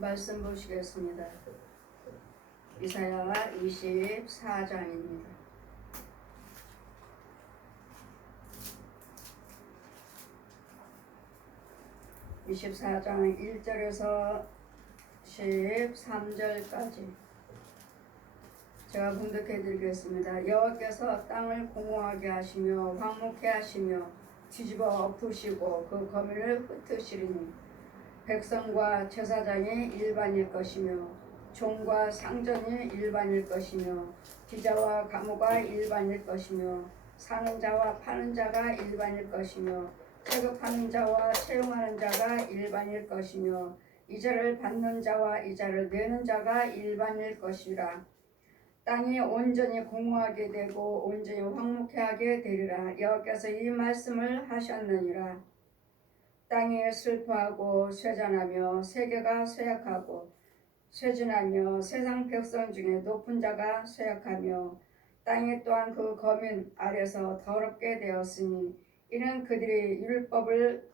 말씀 보시겠습니다. 이사야 24장입니다. (24장) 1절에서 13절까지 제가 분독해 드리겠습니다. 여호와께서 땅을 공허하게 하시며 황무케 하시며 뒤집어 엎으시고 그 거민을 흩으시리니 백성과 제사장이 일반일 것이며 종과 상전이 일반일 것이며 기자와 가무가 일반일 것이며 사는 자와 파는 자가 일반일 것이며 체급하는 자와 채용하는 자가 일반일 것이며 이자를 받는 자와 이자를 내는 자가 일반일 것이라. 땅이 온전히 공허하게 되고 온전히 황무케 하게 되리라. 여호와께서 이 말씀을 하셨느니라. 땅이 슬퍼하고 쇠잔하며 세계가 쇠약하고 쇠진하며 세상 백성 중에 높은 자가 쇠약하며 땅이 또한 그 거민 아래서 더럽게 되었으니 이는 그들이 율법을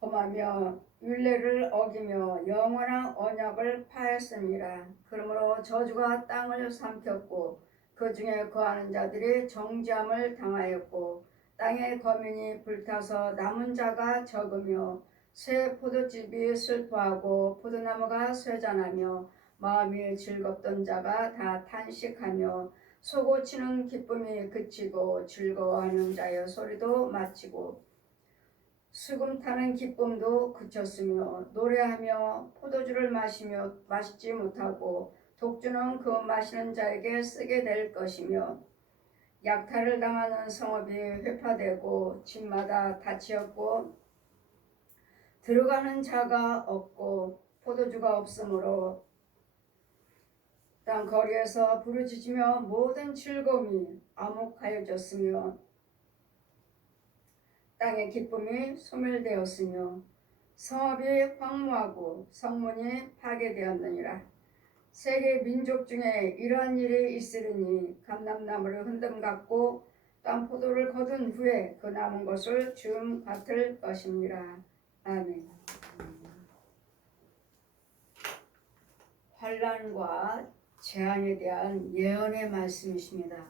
범하며 율례를 어기며 영원한 언약을 파했음이라. 그러므로 저주가 땅을 삼켰고 그 중에 거하는 자들이 정죄함을 당하였고 땅의 거민이 불타서 남은 자가 적으며 새 포도즙이 슬퍼하고 포도나무가 쇠잔하며 마음이 즐겁던 자가 다 탄식하며 솟구치는 기쁨이 그치고 즐거워하는 자의 소리도 마치고 수금 타는 기쁨도 그쳤으며 노래하며 포도주를 마시며 마시지 못하고 독주는 그 마시는 자에게 쓰게 될 것이며 약탈을 당하는 성읍이 회파되고 집마다 닫히었고 들어가는 자가 없고 포도주가 없으므로 땅 거리에서 부르짖으며 모든 즐거움이 암흑하여졌으며 땅의 기쁨이 소멸되었으며 성읍이 황무하고 성문이 파괴되었느니라. 세계 민족 중에 이러한 일이 있으리니 감람나무를 흔듦 같고 땅 포도를 거둔 후에 그 남은 것을 줌 같을 것입니다. 아멘. 환난과 재앙에 대한 예언의 말씀이십니다.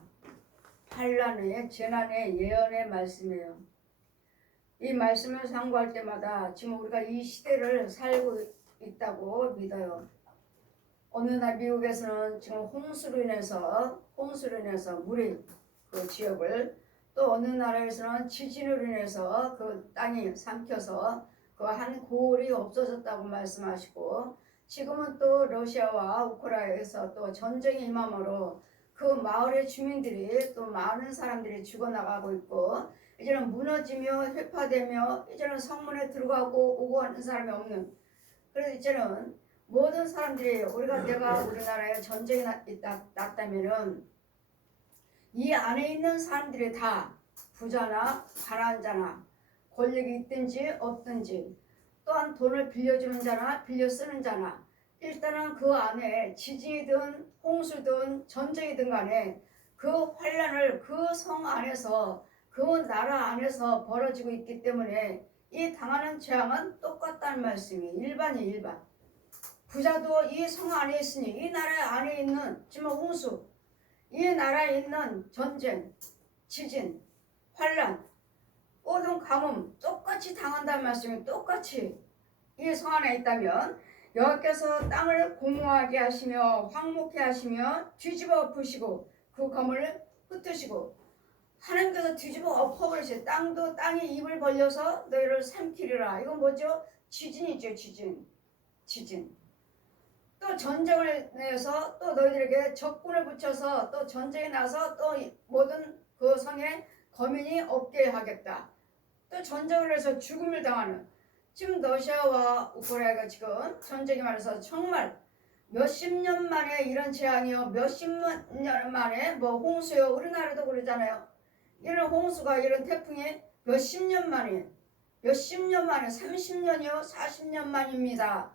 환난의 재난의 예언의 말씀이에요. 이 말씀을 상고할 때마다 지금 우리가 이 시대를 살고 있다고 믿어요. 어느 날 미국에서는 지금 홍수로 인해서 물이 그 지역을, 또 어느 나라에서는 지진으로 인해서 그 땅이 삼켜서 그 한 고을이 없어졌다고 말씀하시고, 지금은 또 러시아와 우크라이나에서 또 전쟁이 임함으로 그 마을의 주민들이 또 많은 사람들이 죽어나가고 있고, 이제는 무너지며 회파되며 이제는 성문에 들어가고 오고 하는 사람이 없는, 그래서 이제는 모든 사람들이 내가 우리나라에 전쟁이 났다면은 이 안에 있는 사람들이 다 부자나 가난한 자나 권력이 있든지 없든지 또한 돈을 빌려주는 자나 빌려 쓰는 자나 일단은 그 안에 지진이든 홍수든 전쟁이든 간에 그 환란을 그 성 안에서 그 나라 안에서 벌어지고 있기 때문에 이 당하는 재앙은 똑같다는 말씀이 일반 부자도 이 성 안에 있으니 이 나라 안에 있는 지금 홍수, 이 나라에 있는 전쟁, 지진, 환란, 모든 가뭄 똑같이 당한다는 말씀이 똑같이 이 성 안에 있다면 여호와께서 땅을 공허하게 하시며 황무케 하시며 뒤집어 엎으시고 그 검을 흩으시고 하나님께서 뒤집어 엎어버리세요. 땅이 입을 벌려서 너희를 삼키리라. 이건 뭐죠? 지진이죠. 지진. 또 전쟁을 내서 또 너희들에게 적군을 붙여서 또 전쟁이 나서 또 모든 그 성에 거민이 없게 하겠다. 또 전쟁을 해서 죽음을 당하는, 지금 러시아와 우크라이나가 지금 전쟁이 많아서 정말 몇십 년 만에 이런 재앙이요, 몇십 년 만에 뭐 홍수요, 우리나라도 그러잖아요. 이런 홍수가 이런 태풍이 몇십 년 만에 30년이요 40년 만입니다.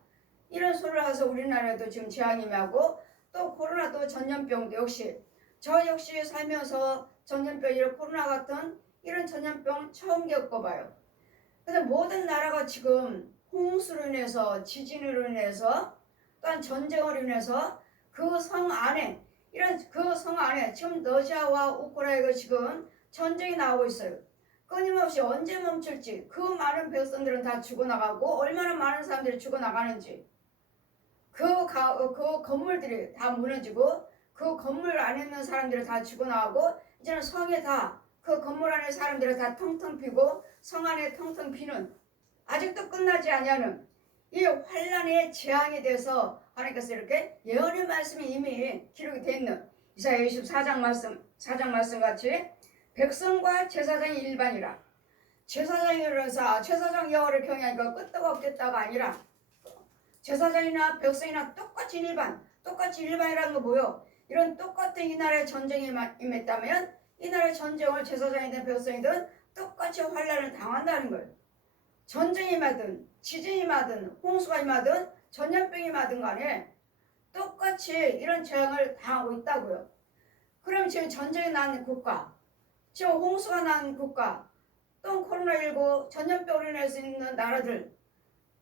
이런 소리를 해서 우리나라에도 지금 재앙이 나고, 또 코로나도 전염병도 역시 저 역시 살면서 전염병, 이런 코로나 같은 이런 전염병 처음 겪어봐요. 그래서 모든 나라가 지금 홍수로 인해서, 지진으로 인해서, 또한 전쟁으로 인해서 그 성 안에, 그 성 안에 지금 러시아와 우크라이나가 지금 전쟁이 나오고 있어요. 끊임없이 언제 멈출지, 그 많은 백성들은 다 죽어나가고 얼마나 많은 사람들이 죽어나가는지, 그 건물들이 다 무너지고 그 건물 안에 있는 사람들이 다 죽어나가고 이제는 성에 다 그 건물 안에 사람들이 다 텅텅 비고 성 안에 텅텅 비는, 아직도 끝나지 아니하는 이 환란의 재앙에 대해서 하나님께서 이렇게 예언의 말씀이 이미 기록이 되어 있는 이사야 24장 말씀 같이 백성과 제사장이 일반이라. 제사장이라서 제사장 여호와를 경외하니까 끄떡 없겠다가 아니라 제사장이나 백성이나 똑같이 일반이라는 거 뭐요? 이런 똑같은 이 나라의 전쟁이 임했다면 이 나라의 전쟁을 제사장이든 백성이든 똑같이 환란을 당한다는 거예요. 전쟁이 임하든 지진이 임하든 홍수가 임하든 전염병이 임하든 간에 똑같이 이런 재앙을 당하고 있다고요. 그럼 지금 전쟁이 난 국가, 지금 홍수가 난 국가, 또 코로나19 전염병으로 인해서 있는 나라들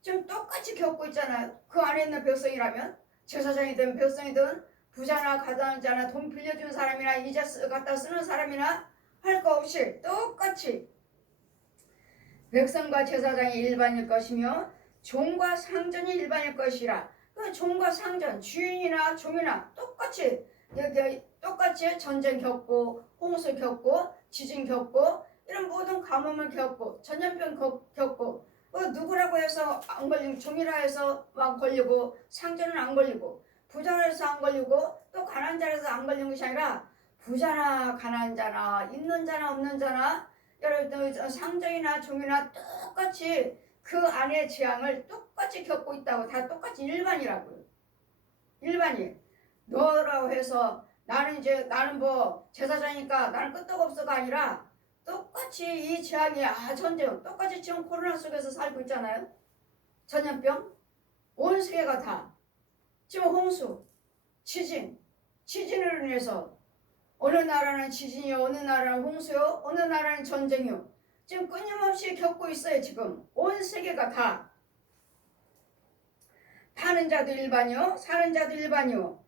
지금 똑같이 겪고 있잖아요. 그 안에 있는 백성이라면 제사장이든 백성이든 부자나 가난자나 돈 빌려준 사람이나 이자 갖다 쓰는 사람이나 할 거 없이 똑같이 백성과 제사장이 일반일 것이며 종과 상전이 일반일 것이라. 그 종과 상전, 주인이나 종이나 똑같이 전쟁 겪고 홍수 겪고 지진 겪고 이런 모든 가뭄을 겪고 전염병 겪고 누구라고 해서 안 걸리고 종이라 해서 막 걸리고 상전은 안 걸리고 부자라 해서 안 걸리고 또 가난한 자라서 안 걸리는 것이 아니라 부자나 가난한 자나 있는 자나 없는 자나 여러분 상전이나 종이나 똑같이 그 안의 재앙을 똑같이 겪고 있다고. 다 똑같이 일반이라고요. 일반이. 너라고 해서 나는 뭐 제사장이니까 나는 끄떡없어가 아니라 똑같이 이 재앙이 전쟁 똑같이 지금 코로나 속에서 살고 있잖아요. 전염병 온 세계가 다 지금 홍수 지진으로 인해서 어느 나라는 지진이요, 어느 나라는 홍수요, 어느 나라는 전쟁이요. 지금 끊임없이 겪고 있어요. 지금 온 세계가 다. 파는 자도 일반이요, 사는 자도 일반이요.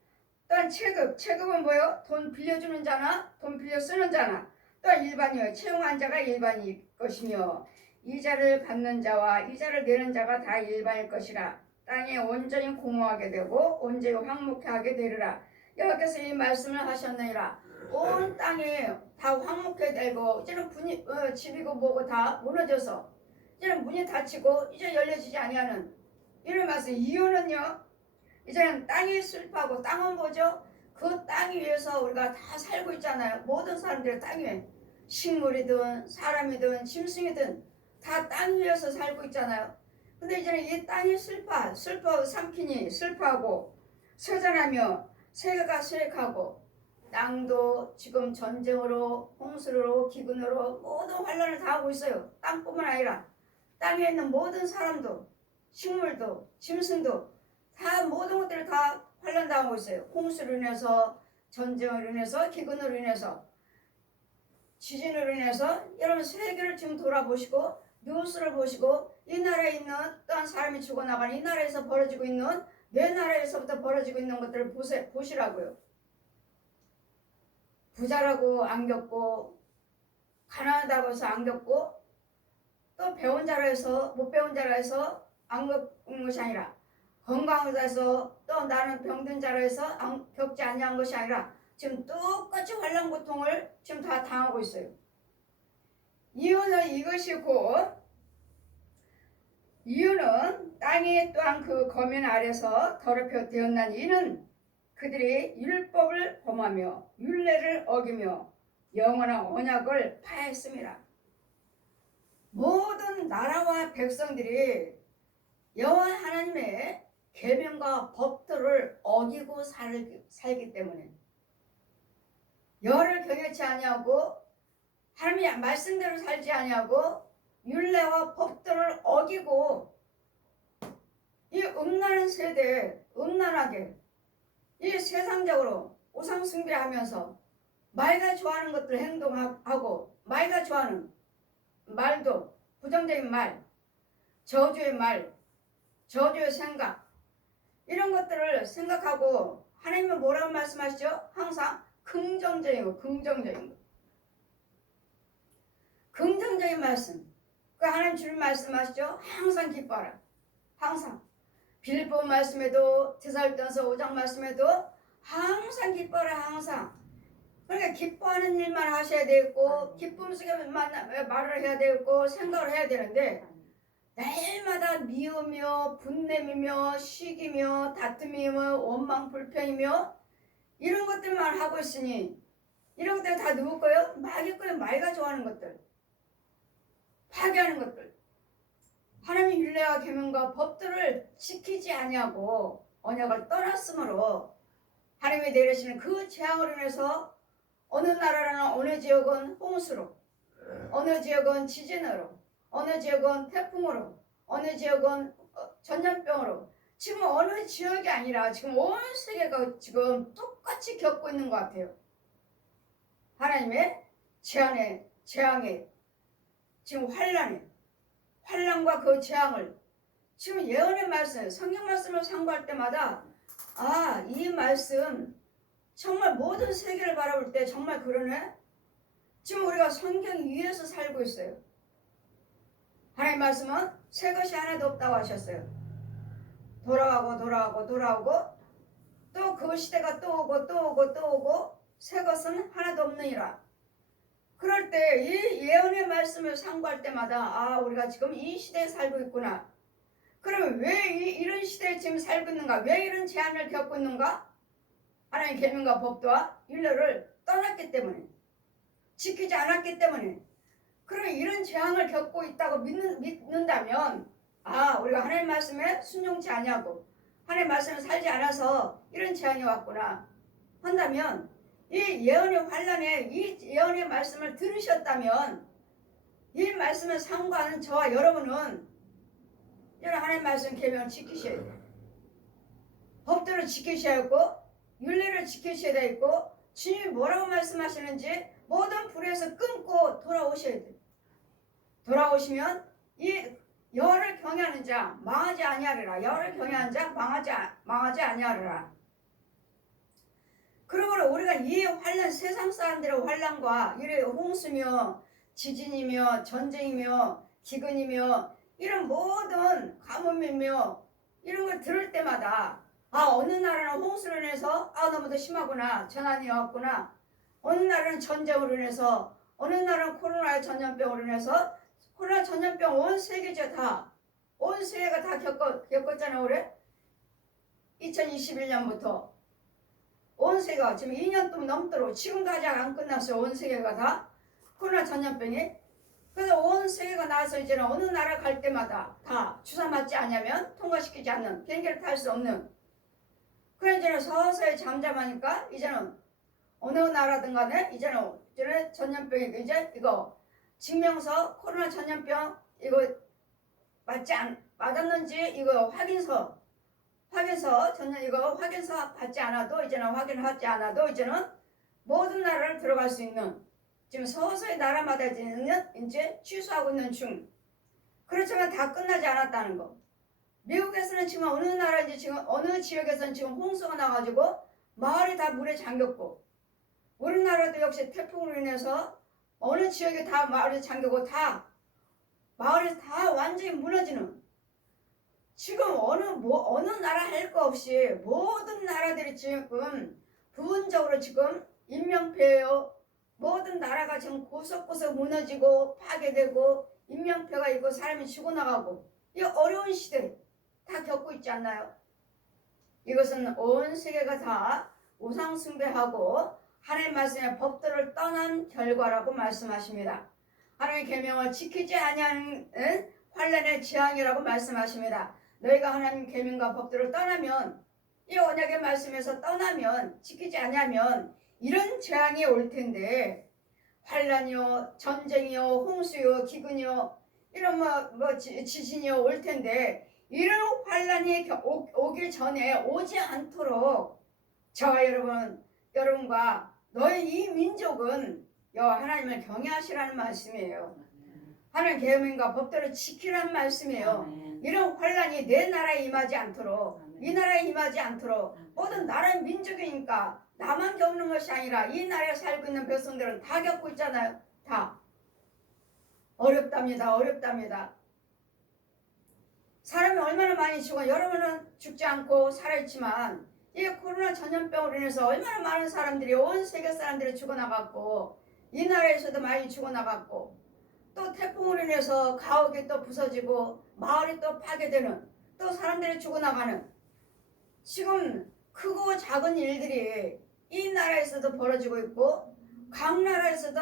또한 체급은 뭐요? 돈 빌려주는 자나 돈 빌려 쓰는 자나 또한 일반이요. 채용한 자가 일반일 것이며 이자를 받는 자와 이자를 내는 자가 다 일반일 것이라. 땅에 온전히 공허하게 되고 온전히 황무케 하게 되리라. 여호와께서 이 말씀을 하셨느니라. 온 땅이 다 황무케 되고 이제는 집이고 뭐고 다 무너져서 이제는 문이 닫히고 이제 열려지지 아니하는 이런 말씀. 이유는요, 이제는 땅이 슬퍼하고 땅은 뭐죠? 그 땅 위에서 우리가 다 살고 있잖아요. 모든 사람들이 땅 위에 식물이든 사람이든 짐승이든 다 땅 위에서 살고 있잖아요. 근데 이제는 이 땅이 슬퍼 삼키니 슬퍼하고 쇠잔하며 세계가 쇠약하고 땅도 지금 전쟁으로 홍수로 기근으로 모든 환란을 당하고 있어요. 땅뿐만 아니라 땅에 있는 모든 사람도 식물도 짐승도 다 모든 것들을 다 환란 당하고 있어요. 홍수로 인해서 전쟁으로 인해서 기근으로 인해서 지진으로 인해서 여러분 세계를 지금 돌아보시고 뉴스를 보시고 이 나라에 있는 어떠한 사람이 죽어나가는 이 나라에서 벌어지고 있는 내 나라에서부터 벌어지고 있는 것들을 보시라고요. 부자라고 안 겪고 가난하다고 해서 안 겪고 또 배운 자라 해서 못 배운 자라 해서 안 겪은 것이 아니라 건강하다 해서 또 나는 병든 자라 해서 겪지 아니한 것이 아니라 지금 똑같이 환난 고통을 지금 다 당하고 있어요. 이유는 이것이고 이유는 땅이 또한 그 거민 아래서 더럽혀 되었나니 이는 그들이 율법을 범하며 율례를 어기며 영원한 언약을 파했습니다. 모든 나라와 백성들이 여호와 하나님의 계명과 법도를 어기고 살기 때문에 여호와를 경외치 아니하고 하나님의 말씀대로 살지 아니하고 율례와 법도를 어기고 이 음란한 세대에 음란하게 이 세상적으로 우상 숭배하면서 마귀가 좋아하는 것들 행동하고 마귀가 좋아하는 말도 부정적인 말, 저주의 말, 저주의 생각 이런 것들을 생각하고 하나님은 뭐라고 말씀하시죠? 항상 긍정적인 거, 긍정적인 거. 긍정적인 말씀. 그 하나님 주님 말씀하시죠? 항상 기뻐하라. 항상. 빌립보 말씀에도 데살로니가서 5장 말씀에도 항상 기뻐하라. 항상. 그러니까 기뻐하는 일만 하셔야 되고 기쁨 속에 말을 해야 되고 생각을 해야 되는데 매일마다 미우며 분냄이며 시기며 다툼이며 원망 불평이며 이런 것들만 하고 있으니 이런 것들 다 누구 거예요? 마귀 거예요. 마귀가 좋아하는 것들. 파괴하는 것들. 하나님의 율례와 계명과 법들을 지키지 아니하고 언약을 떠났으므로 하나님이 내리시는 그 재앙으로 인해서 어느 나라나 어느 지역은 홍수로, 어느 지역은 지진으로, 어느 지역은 태풍으로, 어느 지역은 전염병으로 지금 어느 지역이 아니라 지금 온 세계가 지금 똑같이 겪고 있는 것 같아요. 하나님의 재앙에 지금 환란과 그 재앙을 지금 예언의 말씀, 성경 말씀을 상고할 때마다 이 말씀 정말 모든 세계를 바라볼 때 정말 그러네. 지금 우리가 성경 위에서 살고 있어요. 하나님 말씀은 새 것이 하나도 없다고 하셨어요. 돌아오고 또 그 시대가 또 오고 새 것은 하나도 없느니라. 그럴 때 이 예언의 말씀을 상고할 때마다 우리가 지금 이 시대에 살고 있구나. 그러면 왜 이런 시대에 지금 살고 있는가? 왜 이런 재앙을 겪고 있는가? 하나님의 계명과 법도와 율례를 떠났기 때문에, 지키지 않았기 때문에. 그러면 이런 재앙을 겪고 있다고 믿는다면 우리가 하나님 말씀에 순종치 아니하고 하나님 말씀을 살지 않아서 이런 재앙이 왔구나 한다면 이 예언의 환란에 이 예언의 말씀을 들으셨다면 이 말씀을 상고하는 저와 여러분은 이런 하나님 말씀 계명을 지키셔야 돼요. 법도를 지키셔야 하고 율례를 지키셔야 되고 주님이 뭐라고 말씀하시는지 모든 불의에서 끊고 돌아오셔야 돼요. 돌아오시면 이 여호와를 경외하는 자 망하지 아니하리라. 여호와를 경외하는 자 망하지 아니하리라. 그러므로 우리가 이 환란, 세상 사람들의 환란과 이런 홍수며 지진이며 전쟁이며 기근이며 이런 모든 가뭄이며 이런 걸 들을 때마다 어느 나라는 홍수로 인해서 너무도 심하구나, 전환이 왔구나. 어느 나라는 전쟁으로 인해서, 어느 나라는 코로나 전염병으로 인해서 코로나 전염병 온 세계죠. 온 세계가 다 겪었잖아요. 올해 2021년부터 온 세계가 지금 2년 좀 넘도록 지금까지 안 끝났어요. 온 세계가 다 코로나 전염병이. 그래서 온 세계가 나와서 이제는 어느 나라 갈 때마다 다 주사 맞지 않으면 통과시키지 않는, 비행기를 탈 수 없는. 그래 이제는 서서히 잠잠하니까 이제는 어느 나라든 간에 이제는 전염병이 이제 이거 증명서, 코로나 전염병 이거 맞았는지 이거 확인서 이거 확인서 받지 않아도 이제는 확인하지 않아도 이제는 모든 나라를 들어갈 수 있는, 지금 서서히 나라마다 이제 취소하고 있는 중. 그렇지만 다 끝나지 않았다는 거. 미국에서는 지금 어느 나라인지 지금 어느 지역에서는 지금 홍수가 나가지고 마을이 다 물에 잠겼고, 우리나라도 역시 태풍으로 인해서 어느 지역에 다 마을이 잠기고 다 마을이 다 완전히 무너지는, 지금 어느 나라 할 거 없이 모든 나라들이 지금 부분적으로 지금 인명피해요. 모든 나라가 지금 구석구석 무너지고 파괴되고 인명피해가 있고 사람이 죽어나가고 이 어려운 시대 다 겪고 있지 않나요? 이것은 온 세계가 다 우상 숭배하고 하나님 말씀의 법도를 떠난 결과라고 말씀하십니다. 하나님의 계명을 지키지 아니하는 환란의 재앙이라고 말씀하십니다. 너희가 하나님 계명과 법도를 떠나면, 이 언약의 말씀에서 떠나면, 지키지 아니하면 이런 재앙이 올 텐데, 환란이요, 전쟁이요, 홍수요, 기근이요, 이런 지진이요 올 텐데, 이런 환란이 오길 전에 오지 않도록 저와 여러분과 너희 이 민족은 하나님을 경외하시라는 말씀이에요. 하나님 계명과 법도를 지키라는 말씀이에요. 이런 환란이 재앙이 내 나라에 임하지 않도록, 이 나라에 임하지 않도록, 모든 나라의 민족이니까 나만 겪는 것이 아니라 이 나라에 살고 있는 백성들은 다 겪고 있잖아요. 다. 어렵답니다. 어렵답니다. 사람이 얼마나 많이 죽어, 여러분은 죽지 않고 살아있지만 이 코로나 전염병으로 인해서 얼마나 많은 사람들이, 온 세계 사람들이 죽어나갔고, 이 나라에서도 많이 죽어나갔고, 또 태풍으로 인해서 가옥이 또 부서지고 마을이 또 파괴되는, 또 사람들이 죽어나가는, 지금 크고 작은 일들이 이 나라에서도 벌어지고 있고 각 나라에서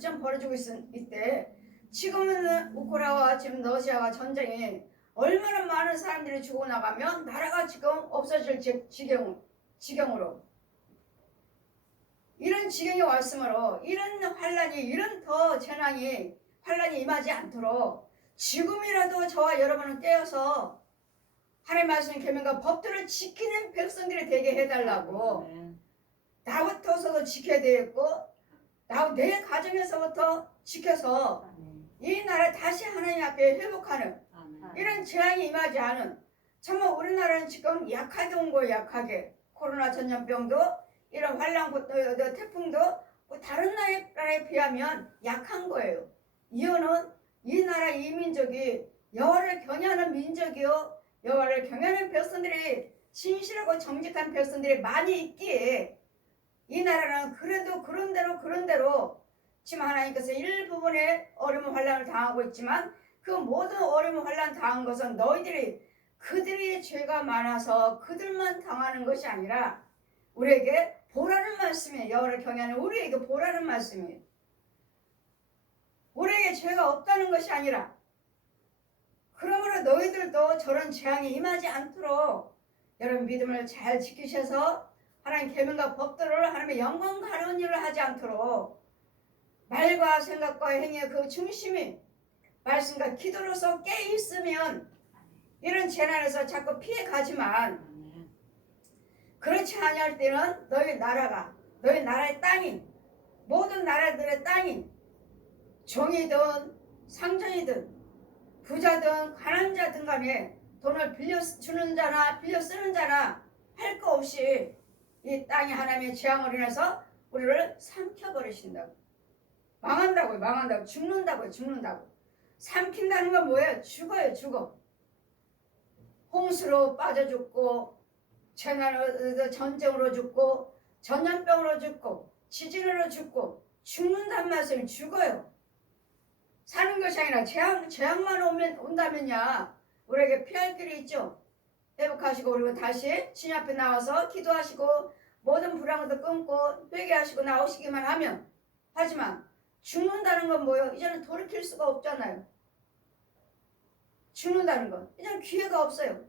좀 벌어지고 있대. 지금은 우크라이나와 지금 러시아가 전쟁이 얼마나 많은 사람들이 죽어나가면 나라가 지금 없어질 지경으로 이런 지경이 왔으므로 이런 환란이, 이런 더 재난이, 환란이 임하지 않도록 지금이라도 저와 여러분은 깨어서 하나님의 말씀 계명과 법들을 지키는 백성들이 되게 해달라고. 나부터서도 지켜야 되겠고, 내 가정에서부터 지켜서 이 나라 다시 하나님 앞에 회복하는 이런 재앙이 임하지 않은, 정말 우리나라는 지금 약하게 온 거예요. 약하게. 코로나 전염병도, 이런 환란도, 태풍도 다른 나라에 비하면 약한 거예요. 이유는 이 나라, 이 민족이 여호와를 경외하는 민족이요, 여호와를 경외하는 백성들이, 진실하고 정직한 백성들이 많이 있기에 이 나라는 그래도 그런 대로 지금 하나님께서 일부분의 어려움 환란을 당하고 있지만, 그 모든 어려움 환란 당한 것은 그들의 죄가 많아서 그들만 당하는 것이 아니라 우리에게 보라는 말씀이에요. 여호와를 경외하는 우리에게 보라는 말씀이에요. 우리에게 죄가 없다는 것이 아니라, 그러므로 너희들도 저런 재앙이 임하지 않도록 여러분 믿음을 잘 지키셔서 하나님 계명과 법도를 하나님의 영광 가려운 일을 하지 않도록 말과 생각과 행위의 그 중심이 말씀과 기도로서 깨 있으면 이런 재난에서 자꾸 피해 가지만, 그렇지 아니할 때는 너희 나라의 땅이, 모든 나라들의 땅이 종이든 상전이든 부자든 가난자든 간에 돈을 빌려 주는 자나 빌려 쓰는 자나 할 거 없이 이 땅이 하나님의 재앙으로 인해서 우리를 삼켜버리신다고. 망한다고. 죽는다고. 삼킨다는 건 뭐예요? 죽어요. 죽어. 홍수로 빠져 죽고, 전쟁으로 죽고, 전염병으로 죽고, 지진으로 죽고, 죽는단 말씀이 죽어요. 사는 것이 아니라 재앙만 온다면야 우리에게 피할 길이 있죠. 회복하시고 우리가 다시 주님 앞에 나와서 기도하시고 모든 불안도 끊고 회개하시고 나오시기만 하면, 하지만 죽는다는 건 뭐예요? 이제는 돌이킬 수가 없잖아요. 죽는다는 건 이제는 기회가 없어요.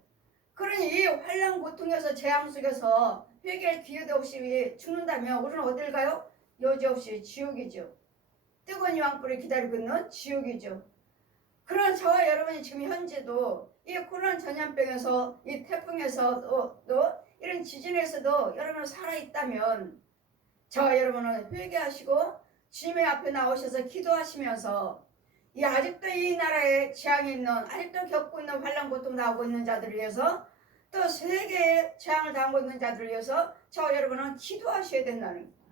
그러니 이 환난 고통에서, 재앙 속에서 회개할 기회도 없이 죽는다면 우리는 어딜 가요? 여지없이 지옥이죠. 뜨거운 유황불이 기다리고 있는 지옥이죠. 그런 저와 여러분이 지금 현재도 이 코로나 전염병에서, 이 태풍에서, 또 이런 지진에서도 여러분은 살아있다면 저와 여러분은 회개하시고 주님의 앞에 나오셔서 기도하시면서 아직도 이 나라에 재앙이 있는, 아직도 겪고 있는 환난 고통 당하고 있는 자들을 위해서, 또 세계에 재앙을 당하고 있는 자들을 위해서 저와 여러분은 기도하셔야 된다는 거예요.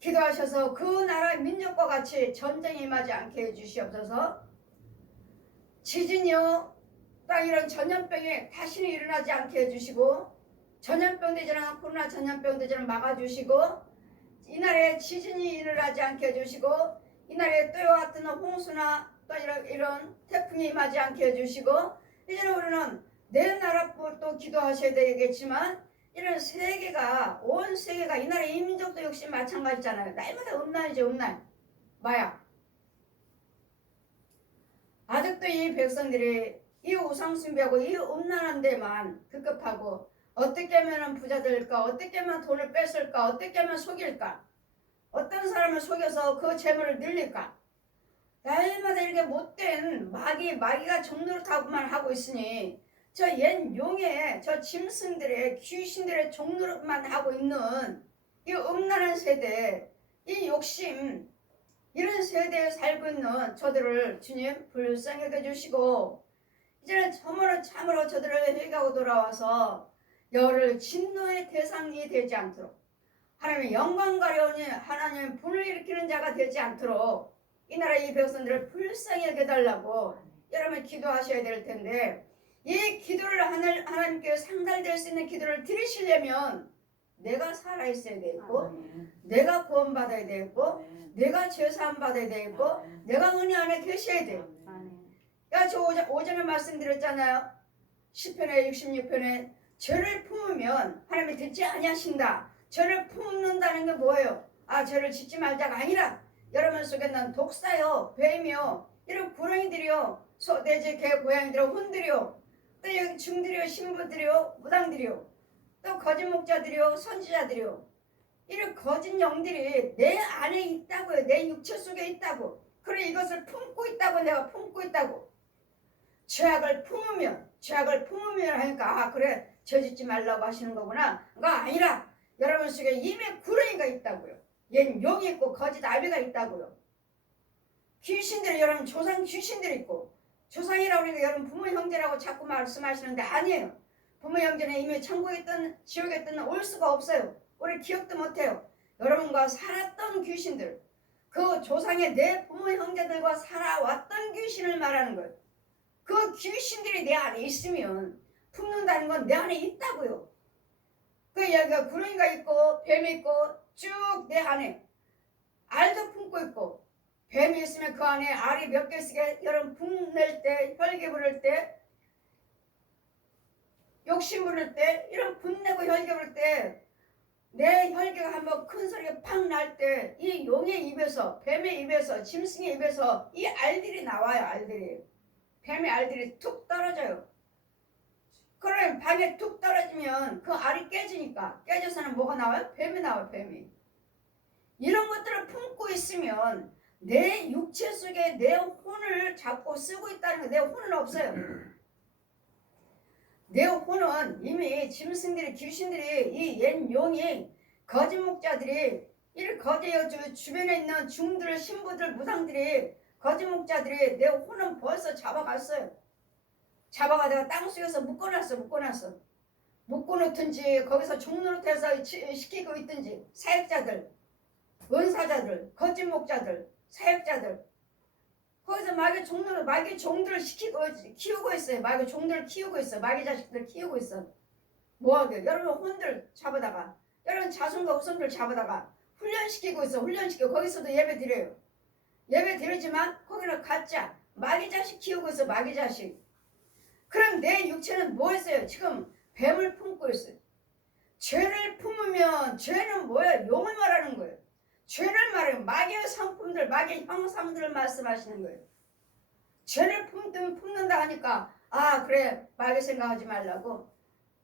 기도하셔서 그 나라의 민족과 같이 전쟁이 임하지 않게 해주시옵소서. 지진이요, 또 이런 전염병이 다시는 일어나지 않게 해주시고, 전염병 대전은, 코로나 전염병 대전을 막아주시고, 이 나라에 지진이 일어나지 않게 해주시고, 이 나라에 또와 같은 홍수나 또 이런 태풍이 임하지 않게 해주시고, 이제는 우리는 내 나라도 기도하셔야 되겠지만, 이런 세계가, 온 세계가, 이 나라 이민족도 역시 마찬가지잖아요. 날마다 음란이죠. 음란, 마약. 아직도 이 백성들이 이 우상숭배하고 이 음란한 데만 급급하고, 어떻게 하면 부자 될까, 어떻게 하면 돈을 뺏을까, 어떻게 하면 속일까, 어떤 사람을 속여서 그 재물을 늘릴까, 날마다 이렇게 못된 마귀가 종노릇하고만 하고 있으니, 저 옛 용의 저 짐승들의, 귀신들의 종노릇만 하고 있는 이 음란한 세대, 이 욕심, 이런 세대에 살고 있는 저들을 주님 불쌍히 여겨주시고, 이제는 참으로 저들을 회개하고 돌아와서 여호와를 진노의 대상이 되지 않도록 하나님의 영광 가려우니 하나님의 분을 일으키는 자가 되지 않도록 이 나라 이 백성들을 불쌍히 여겨달라고 여러분 기도하셔야 될 텐데, 이 기도를 하나님께 상달될 수 있는 기도를 드리시려면 내가 살아있어야 되고, 내가 구원받아야 되고, 내가 죄사함 받아야 되고, 내가 은혜 안에 계셔야 돼요. 야, 저 오전에 말씀드렸잖아요. 시편의 66편에 죄를 품으면 하나님이 듣지 아니하신다. 죄를 품는다는 게 뭐예요? 아, 죄를 짓지 말자가 아니라 여러분 속에 난 독사요, 뱀이요, 이런 구렁이들이요, 소돼지, 개, 고양이들이요, 혼들이요, 또 여기 중들이요, 신부들이요, 무당들이요, 또 거짓 목자들이요, 선지자들이요, 이런 거짓 영들이 내 안에 있다고요. 내 육체 속에 있다고. 그래, 이것을 품고 있다고, 내가 품고 있다고. 죄악을 품으면 하니까, 아, 그래, 죄 짓지 말라고 하시는 거구나. 그가 아니라 여러분 속에 이미 구렁이가 있다고요. 옛 용이 있고 거짓 아비가 있다고요. 귀신들이, 여러분 조상 귀신들이 있고, 조상이라고 그러니까 여러분 부모 형제라고 자꾸 말씀하시는데 아니에요. 부모 형제는 이미 천국에 있든 지옥에 있든 올 수가 없어요. 우리 기억도 못해요. 여러분과 살았던 귀신들, 그 조상의 내 부모 형제들과 살아왔던 귀신을 말하는 거예요. 그 귀신들이 내 안에 있으면 품는다는 건 내 안에 있다고요. 그 여기가 구렁이가 있고 뱀이 있고 쭉 내 안에 알도 품고 있고, 뱀이 있으면 그 안에 알이 몇 개 쓰게 여러분 분낼 때, 혈기 부를 때, 욕심 부를 때, 이런 분내고 혈기 부를 때, 내 혈기가 한번 큰 소리가 팍 날 때 이 용의 입에서, 뱀의 입에서, 짐승의 입에서 이 알들이 나와요. 알들이, 뱀의 알들이 툭 떨어져요. 그러면 밤에 툭 떨어지면 그 알이 깨지니까, 깨져서는 뭐가 나와요? 뱀이 나와요. 뱀이. 이런 것들을 품고 있으면 내 육체 속에 내 혼을 잡고 쓰고 있다는 거. 내 혼은 없어요. 내 혼은 이미 짐승들이, 귀신들이, 이 옛 용이, 거짓 목자들이, 이 거짓 주변에 있는 중들, 신부들, 무당들이, 거짓 목자들이 내 혼은 벌써 잡아갔어요. 잡아가다가 땅속에서 묶어놨어. 묶어놓든지 거기서 종노릇해서 시키고 있든지, 사역자들, 은사자들, 거짓 목자들, 사역자들, 거기서 마귀 종들을 키우고 있어요. 마귀 종들을 키우고 있어. 마귀 자식들 키우고 있어. 뭐하게? 여러분 혼들 잡아다가, 여러분 자손과 후손들 잡아다가 훈련시키고 있어. 훈련시키고 거기서도 예배 드려요. 예배 드리지만 거기는 가짜 마귀 자식 키우고 있어. 마귀 자식. 그럼 내 육체는 뭐 했어요? 지금 뱀을 품고 있어요. 죄를 품으면, 죄는 뭐예요? 용을 말하는 거예요. 죄를 말해요. 마귀의 상품들, 마귀의 형상들을 말씀하시는 거예요. 죄를 품는다 하니까, 아, 그래, 마귀 생각하지 말라고,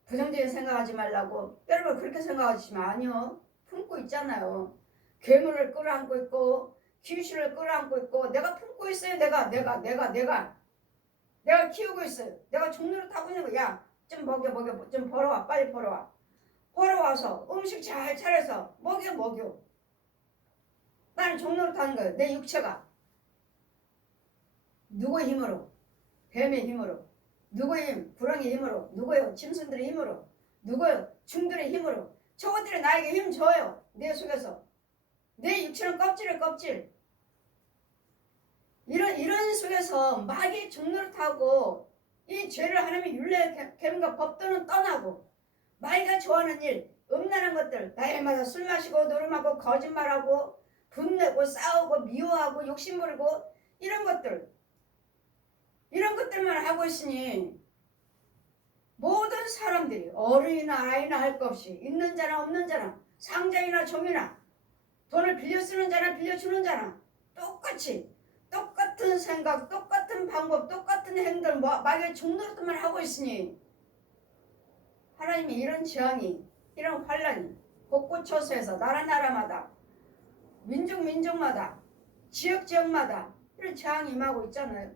부정적인 생각하지 말라고. 여러분 그렇게 생각하시면 아니요. 품고 있잖아요. 괴물을 끌어안고 있고, 귀신을 끌어안고 있고, 내가 품고 있어요. 내가 키우고 있어요. 내가 종로를 타고 있는 거야. 야, 좀 먹여, 좀 벌어와, 빨리 벌어와. 벌어와서 음식 잘 차려서 먹여. 나는 종로를 타는 거예요. 내 육체가. 누구의 힘으로? 뱀의 힘으로. 누구의 힘? 구렁이의 힘으로. 누구요? 짐승들의 힘으로. 누구요? 중들의 힘으로. 저것들이 나에게 힘 줘요. 내 속에서. 내 육체는 껍질. 이런 속에서 마귀의 종로를 타고 이 죄를 하나님의 율례 계명과 법도는 떠나고, 마귀가 좋아하는 일, 음란한 것들, 날마다 술 마시고 노름하고 거짓말하고 분내고 싸우고 미워하고 욕심부리고 이런 것들만 하고 있으니 모든 사람들이 어른이나 아이나 할 것 없이, 있는 자나 없는 자나, 상자이나 종이나, 돈을 빌려 쓰는 자나 빌려주는 자나 똑같은 생각, 똑같은 방법, 똑같은 행동, 마귀의 종노릇만 하고 있으니 하나님이 이런 재앙이, 이런 환란이 곳곳처서에서 나라마다, 민족마다, 지역마다 이런 재앙이 임하고 있잖아요.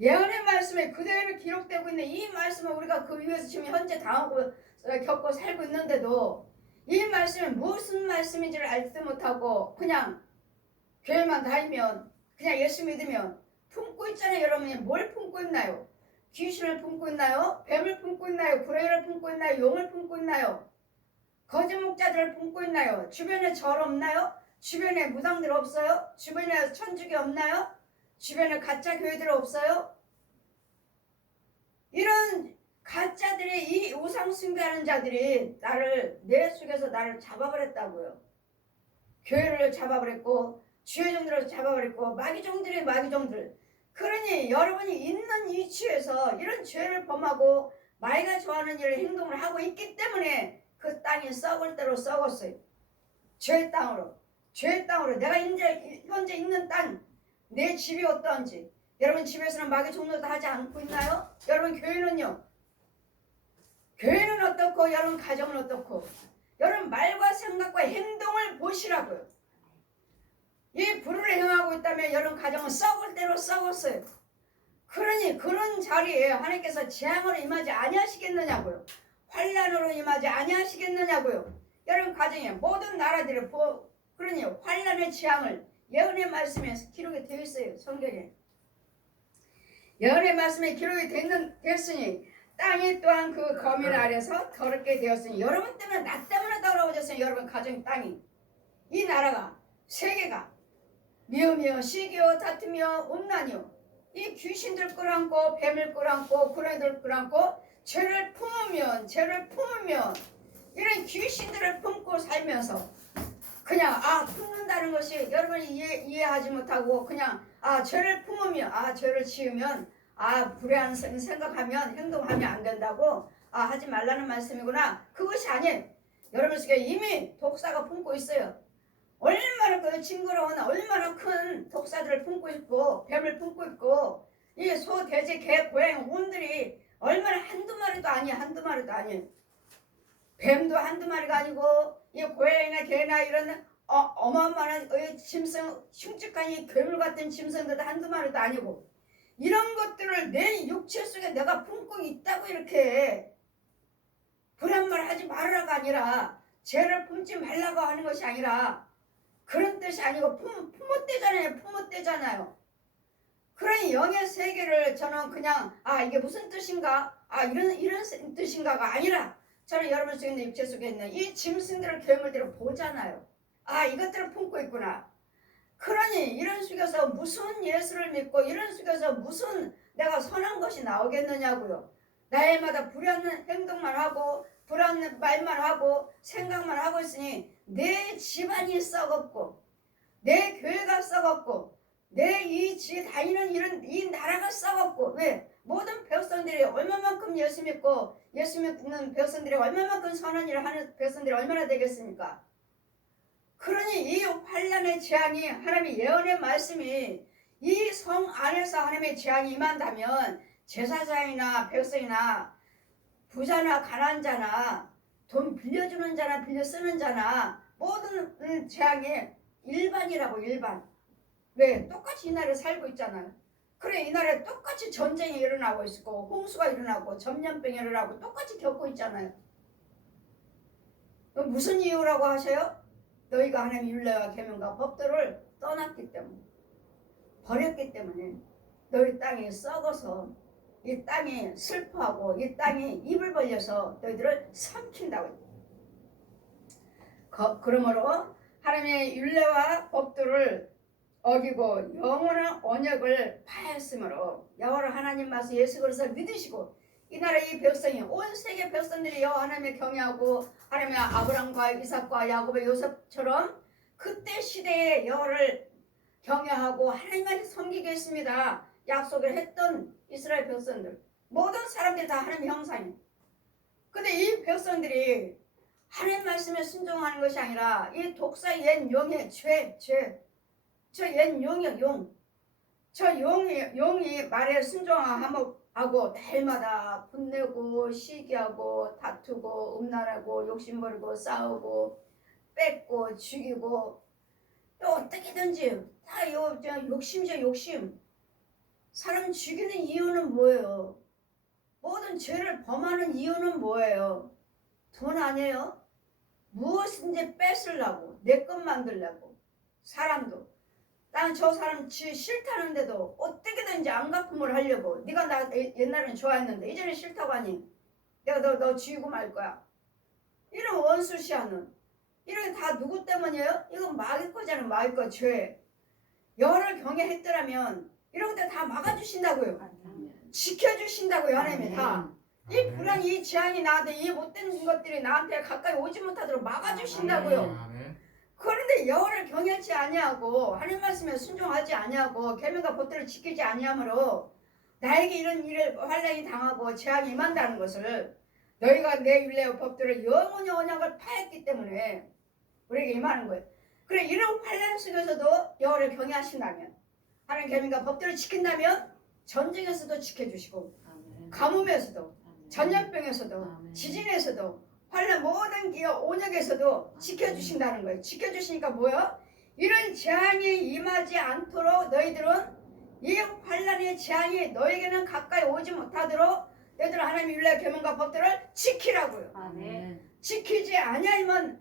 예언의 말씀에 그대로 기록되고 있는 이 말씀을 우리가 그 위에서 지금 현재 당하고 겪고 살고 있는데도 이 말씀이 무슨 말씀인지를 알지도 못하고 그냥 교회만 다니면, 그냥 예수 믿으면 품고 있잖아요. 여러분이 뭘 품고 있나요? 귀신을 품고 있나요? 뱀을 품고 있나요? 구레이를 품고 있나요? 용을 품고 있나요? 거짓 목자들을 품고 있나요? 주변에 절 없나요? 주변에 무당들 없어요? 주변에 천주교 없나요? 주변에 가짜 교회들 없어요? 이런 가짜들이, 이 우상 숭배하는 자들이 내 속에서 나를 잡아버렸다고요. 교회를 잡아버렸고 주의종들을 잡아버렸고 마귀종들이 마귀종들. 그러니 여러분이 있는 위치에서 이런 죄를 범하고 마귀가 좋아하는 이런 행동을 하고 있기 때문에 그 땅이 썩을 대로 썩었어요. 죄의 땅으로. 죄의 땅으로. 내가 현재 있는 땅, 내 집이 어떠한지. 여러분 집에서는 마귀 종노도 하지 않고 있나요? 여러분 교회는요? 교회는 어떻고 여러분 가정은 어떻고 여러분 말과 생각과 행동을 보시라고요. 이 불을 행하고 있다면 여러분 가정은 썩을 대로 썩었어요. 그러니 그런 자리에 하나님께서 재앙으로 임하지 아니하시겠느냐고요. 환난으로 임하지 아니하시겠느냐고요. 여러분 가정에 모든 나라들이 그러니 환난의 재앙을 예언의 말씀에 기록이 되어 있어요. 성경에. 예언의 말씀에 기록이 됐으니 땅이 또한 그 거민 아래서 더럽게 되었으니 여러분 때문에 나 때문에 더러워졌어요. 여러분 가정 땅이. 이 나라가 세계가 미우며 시기요 다투며 음란이요 이 귀신들 끌어안고 뱀을 끌어안고 구레들 끌어안고 죄를 품으면 이런 귀신들을 품고 살면서 그냥 품는다는 것이 여러분이 이해하지 못하고 그냥 죄를 품으면 죄를 지으면 불의한 생각하면 행동하면 안 된다고 하지 말라는 말씀이구나. 그것이 아니에요. 여러분 속에 이미 독사가 품고 있어요. 얼마나 그 징그러운 얼마나 큰 독사들을 품고 있고 뱀을 품고 있고 이 소, 돼지, 개, 고양이 온들이 얼마나 한두 마리도 아니에요. 뱀도 한두 마리가 아니고 이 고양이나 개나 이런 어마어마한 짐승 흉측한 이 괴물 같은 짐승들도 한두 마리도 아니고 이런 것들을 내 육체 속에 내가 품고 있다고 이렇게 그런 말 하지 말아라가 아니라 죄를 품지 말라고 하는 것이 아니라 그런 뜻이 아니고 품었대잖아요. 그러니 영의 세계를 저는 그냥 이게 무슨 뜻인가 이런 뜻인가가 아니라 저는 여러분 속에 있는 육체 속에 있는 이 짐승들을 괴물들을 보잖아요. 이것들을 품고 있구나. 그러니 이런 속에서 무슨 예수를 믿고 이런 속에서 무슨 내가 선한 것이 나오겠느냐고요. 날마다 불의한 행동만 하고 불의한 말만 하고 생각만 하고 있으니 내 집안이 썩었고 내 교회가 썩었고 내 다니는 이 나라가 썩었고 왜? 모든 백성들이 얼마만큼 예수 믿고 예수 믿는 백성들이 얼마만큼 선한 일을 하는 백성들이 얼마나 되겠습니까? 그러니 이 환난의 재앙이 하나님의 예언의 말씀이 이 성 안에서 하나님의 재앙이 임한다면 제사장이나 백성이나 부자나 가난한 자나 돈 빌려주는 자나 빌려 쓰는 자나 모든 재앙이 일반이라고 일반. 왜? 똑같이 이 나라에 살고 있잖아요. 그래 이 나라에 똑같이 전쟁이 일어나고 있고 홍수가 일어나고 전염병이 일어나고 똑같이 겪고 있잖아요. 무슨 이유라고 하셔요? 너희가 하나님의 율례와 계명과 법도를 떠났기 때문에 버렸기 때문에 너희 땅이 썩어서 이 땅이 슬퍼하고 이 땅이 입을 벌려서 너희들을 삼킨다고. 그러므로 하나님의 율례와 법도를 어기고 영원한 언약을 파했으므로 여호와 하나님 말씀 예수 그리스도를 믿으시고 이 나라의 이 백성이 온 세계 백성들이 여호와 하나님을 경외하고 하나님의 아브람과 이삭과 야곱의 요셉처럼 그때 시대에 여호와를 경외하고 하나님만 섬기겠습니다 약속을 했던 이스라엘 백성들 모든 사람들이 다 하나님의 형상이에요. 근데 이 백성들이 하나님 말씀에 순종하는 것이 아니라 이 독사 옛 용의 저 옛 용이요 용. 저 용이 말에 순종하고 날마다 분내고 시기하고 다투고 음란하고 욕심부리고 싸우고 뺏고 죽이고 또 어떻게든지 다 욕심이죠 욕심. 사람 죽이는 이유는 뭐예요? 모든 죄를 범하는 이유는 뭐예요? 돈 아니에요? 무엇인지 뺏으려고 내 것 만들려고 사람도 난 저 사람 지 싫다는데도 어떻게든지 안 갚음을 하려고. 네가 나 옛날엔 좋아했는데 이제는 싫다고 하니 내가 너 쥐고 말 거야. 이런 원수시하는 이런 게 다 누구 때문이에요? 이건 마귀 거잖아. 마귀 거 죄. 여호와를 경외했더라면 이런 것들 다 막아주신다고요. 지켜주신다고요. 하나님이 다. 이 불안, 이 재앙이 나한테, 이 못된 것들이 나한테 가까이 오지 못하도록 막아주신다고요. 그런데 여호와를 경외치 아니하고 하나님 말씀에 순종하지 아니하고 계명과 법도를 지키지 아니하므로 나에게 이런 일을 환난이 당하고 재앙이 임한다는 것을 너희가 내 율례와 법도를 영원히 언약을 파했기 때문에 우리에게 임하는 거예요. 그래 이런 환난 속에서도 여호와를 경외하신다면 하나님 계명과 법도를 지킨다면 전쟁에서도 지켜주시고 가뭄에서도 전염병에서도 지진에서도 환난 모든 기업 온역에서도 지켜주신다는 거예요. 지켜주시니까 뭐야? 이런 재앙이 임하지 않도록 너희들은 이 환난의 재앙이 너에게는 가까이 오지 못하도록 너희들은 하나님의 율례 계명과 법들을 지키라고요. 아멘. 지키지 아니하면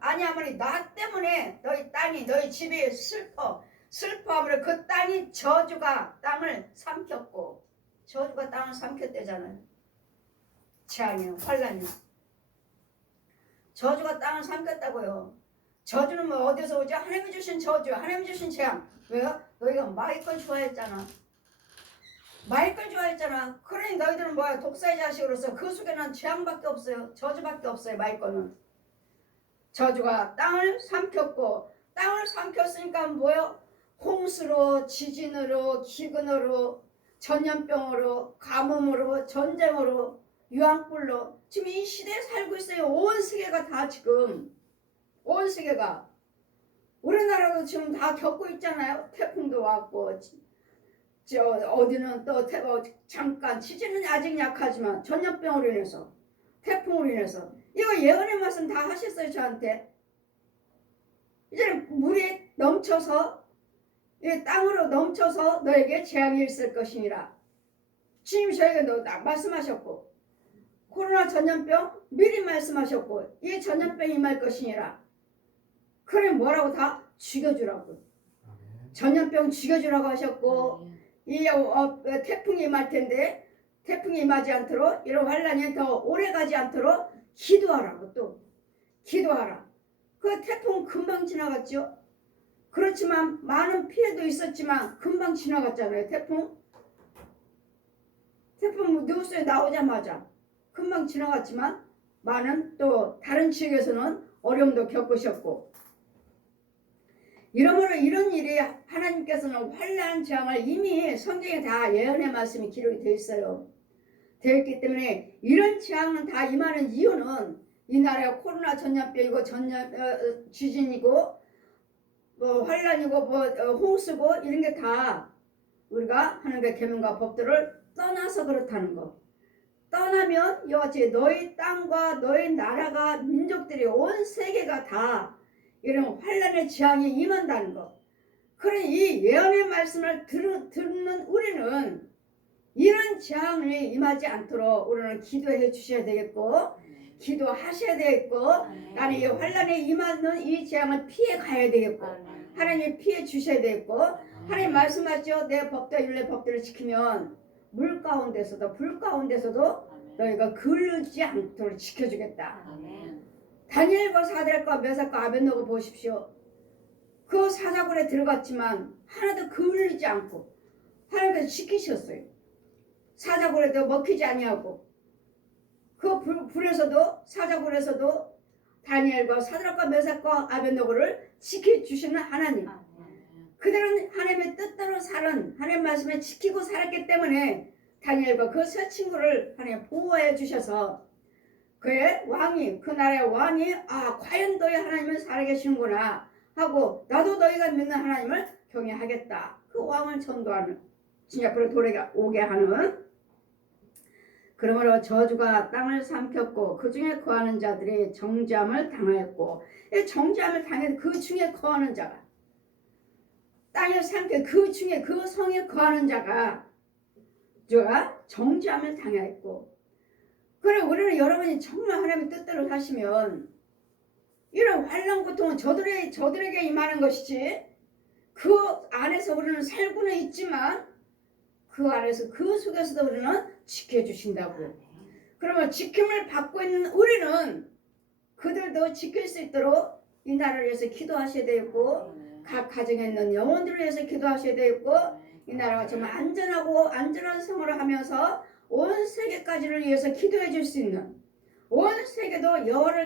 나 때문에 너희 땅이 너희 집이 슬퍼함으로 그 땅이 저주가 땅을 삼켰고 저주가 땅을 삼켰대잖아요. 재앙이요 환난이요. 저주가 땅을 삼켰다고요. 저주는 뭐 어디서 오죠? 하나님이 주신 저주, 하나님이 주신 재앙. 왜요? 너희가 마귀 걸 좋아했잖아. 마귀 걸 좋아했잖아. 그러니 너희들은 뭐야? 독사의 자식으로서 그 속에는 재앙밖에 없어요. 저주밖에 없어요. 마귀 거는. 저주가 땅을 삼켰고 땅을 삼켰으니까 뭐요? 홍수로, 지진으로, 기근으로, 전염병으로, 가뭄으로, 전쟁으로, 유황불로 지금 이 시대에 살고 있어요. 온 세계가 다 지금 온 세계가 우리나라도 지금 다 겪고 있잖아요. 태풍도 왔고 저 어디는 또 잠깐 지진은 아직 약하지만 전염병으로 인해서 태풍으로 인해서 이거 예언의 말씀 다 하셨어요. 저한테 이제는 물이 넘쳐서 이 땅으로 넘쳐서 너에게 재앙이 있을 것이니라. 주님 저에게 말씀하셨고 코로나 전염병 미리 말씀하셨고 이 전염병이 임할 것이니라. 그래 뭐라고 다 죽여주라고. 전염병 죽여주라고 하셨고 이 태풍이 임할 텐데 태풍이 임하지 않도록 이런 환란이 더 오래 가지 않도록 기도하라고. 또 기도하라. 그 태풍 금방 지나갔죠. 그렇지만 많은 피해도 있었지만 금방 지나갔잖아요. 태풍 뉴스에 나오자마자 금방 지나갔지만 많은 또 다른 지역에서는 어려움도 겪으셨고 이러므로 이런 일이 하나님께서는 환난 재앙을 이미 성경에 다 예언의 말씀이 기록이 되어 있어요. 되어 있기 때문에 이런 재앙은 다 임하는 이유는 이 나라의 코로나 전염병이고 지진이고 뭐 환난이고 뭐 홍수고 이런 게 다 우리가 하나님의 계명과 법들을 떠나서 그렇다는 거. 떠나면 이같이 너희 땅과 너희 나라가 민족들이 온 세계가 다 이런 환난의 재앙이 임한다는 거. 그래 이 예언의 말씀을 듣는 우리는 이런 재앙이 임하지 않도록 우리는 기도해 주셔야 되겠고 기도하셔야 되겠고 나는 이 환난에 임하는 이 재앙을 피해 가야 되겠고 하나님 피해 주셔야 되겠고 하나님 말씀하시죠. 내 법과 율례 법들을 지키면 물 가운데서도 불 가운데서도 너희가 그르지 않도록 지켜주겠다. 다니엘과 사드락과 메삭과 아벳노고 보십시오. 그 사자굴에 들어갔지만 하나도 그을리지 않고 하나님께서 지키셨어요. 사자굴에도 먹히지 아니하고 그 불에서도 사자굴에서도 다니엘과 사드락과 메삭과 아벳노고를 지켜주시는 하나님. 그들은 하나님의 뜻대로 살은 하나님 말씀에 지키고 살았기 때문에 다니엘과 그 세 친구를 하나님 보호해 주셔서 그의 왕이 그 나라의 왕이 과연 너희 하나님은 살아계시는구나 하고 나도 너희가 믿는 하나님을 경외하겠다. 그 왕을 전도하는 진짜 앞으로 돌아오게 하는 그러므로 저주가 땅을 삼켰고 그 중에 거하는 자들이 정죄함을 당하였고 정죄함을 당해서 그 중에 거하는 자가 땅을 삼켜 그 중에 그 성에 거하는 자가 정죄함을 당하였고 그래 우리는 여러분이 정말 하나님의 뜻대로 사시면 이런 환난 고통은 저들에게 임하는 것이지 그 안에서 우리는 살고는 있지만 그 안에서 그 속에서도 우리는 지켜주신다고요. 그러면 지킴을 받고 있는 우리는 그들도 지킬 수 있도록 이 나라를 위해서 기도하셔야 되고 각 가정에 있는 영혼들을 위해서 기도하셔야 되고 이 나라가 정말 안전하고 안전한 생활을 하면서 온 세계까지를 위해서 기도해 줄 수 있는 온 세계도 여호와를